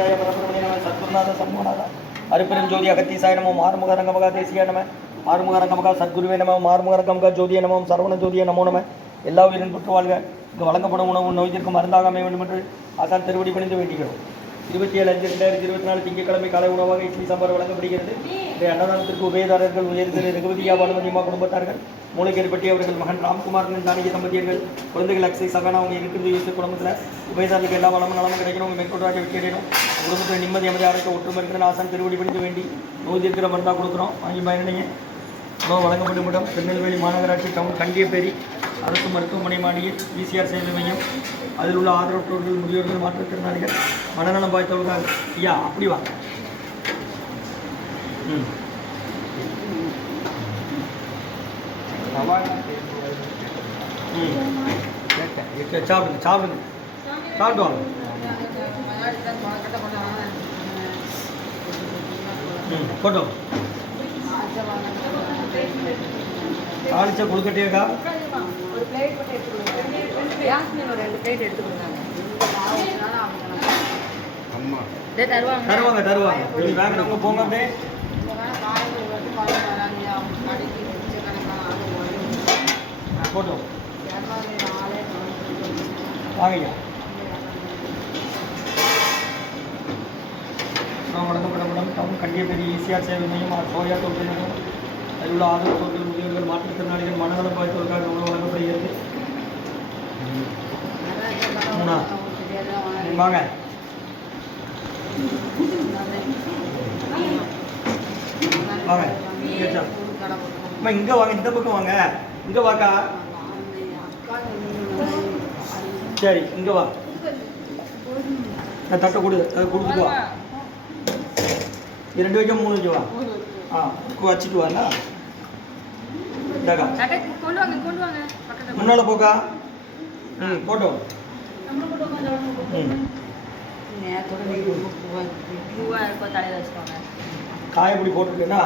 நமச்சிவாய பரபிரமணே நம சத்குருநாத சண்முகநாத அருப்பெரும் ஜோதி அகத்தீசாய நமோ ஆறுமுக ரங்கமகா தேசிய நம ஆறுமுக ரங்கமகா சத்குருவே நம ஆறுமுக ரங்கமகா ஜோதிய நமோ சரவண ஜோதிய நமோ நம. எல்லா உயிரின் புற்று வாழ்க. இங்கு வழங்கப்படும் உணவு நோய்த்திற்கு மருந்தாக அமைய வேண்டும் என்று ஆசான் திருவடி பணிந்து வேண்டுகிறோம். 27/5/2024 திங்கட்கிழமை காலை உணவாக இட்லி சாம்பார் வழங்கப்படுகிறது. இன்றைய அன்னதானத்திற்கு உபயதாரர்கள் உயர்திரு ரகுபதியா பானுமதிமா குடும்பத்தார்கள், மூளைக்கேற்பட்டி அவர்கள் மகன் ராம்குமார் தானிய தம்பதியர்கள், குழந்தைகள் அக்ஷய் சகானா அவங்க இருக்கிறது யூசு குடும்பத்தில் உபயதாரர்களுக்கு எல்லா வளமும் நலமும் கிடைக்கணும். உங்கள் மேற்கொண்டாக வெற்றியடையணும். குடும்பத்தில் நிம்மதி அமைதி ஆரோக்கிய ஒற்றுமை இருக்கிற ஆசான் திருவடி பணிந்து வேண்டி நோய் தீர்க்கிற மருந்தாக கொடுக்குறோம். வாங்கி பயனிங்க. உணவு வழங்கப்படும் இடம் திருநெல்வேலி மாநகராட்சி டவுன் கண்டியப்பேரி அரசு மருத்துவமனை மாடியில் பிசிஆர் சேவை மையம். அதில் உள்ள ஆதரவற்றோர்கள், முதியோர்கள், மாற்றுத்திறனாளிகள், மனநலம் பாய்த்தவர்கள். ஐயா அப்படி வாங்க. சாப்பிடுங்க சாப்பிடுங்க சாப்பிட்டு வாங்க. போட்டோம் தாளிச்ச கொழுக்கட்டையாக்கா தருவாங்க தருவாங்க. வாங்க போங்க அப்படியே. போட்டோம் வாங்கய்யா. வழங்கப்படப்படும் டவுன் கண்டியப்பேரி ஈசிஆர் சேவை மையம் சோயா தொழில்நுட்பம். அதில் உள்ள ஆதரவற்றோர்கள், முதியோர்கள், மாற்றுத்திறனாளிகள், மனநலம் பாதித்தவர்களுக்காக உணவு வழங்கப்படுகிறது. வாங்க வாங்க இங்கே வாங்க, இந்த பக்கம் வாங்க. இங்கே வாக்கா. சரி இங்கே வா. தட்டை கொடு, அதை கொடுத்துட்டு வா. 2 வைக்க 3 வைக்க வா. வச்சுட்டு வாண்ணா. முன்னால போக்கா. போட்டோம். காயப்பொடி போட்டுருக்கேன்னா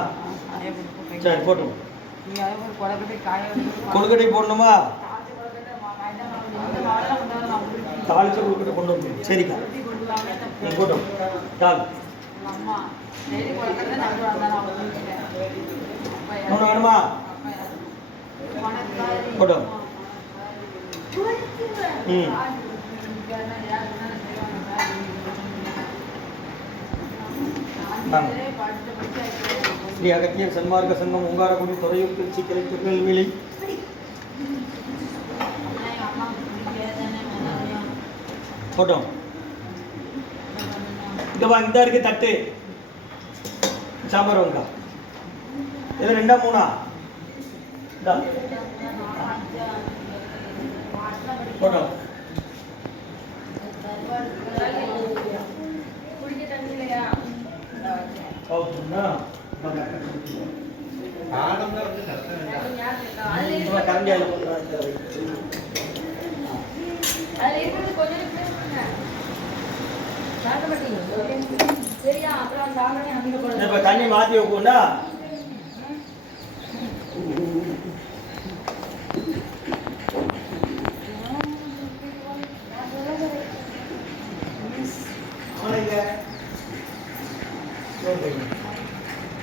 சரி போட்டோம். கொழுக்கட்டை போடணுமா? தாளிச்ச கொழுக்கட்டை கொண்டு வந்து சரிக்கா. போட்டோம் தாள் ஒன்று வேணுமா? போட்டோம். ஸ்ரீ அகத்தியர் சன்மார்க்க சங்கம் உங்காரக்குடி துறையூர் திருச்சி கிளை திருநெல்வேலி. போட்டோம். இங்கே வா. இந்த இருக்கு தட்டு சாம்பார் வாங்க. இதில் 2 3 போட்டோம். தண்ணி மாற்றி வைப்போம்னா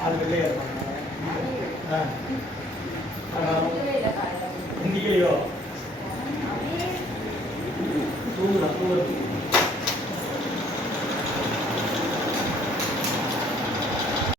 அது வெள்ளையா இந்திக்கலையோ தூங்குறா தூங்குறது.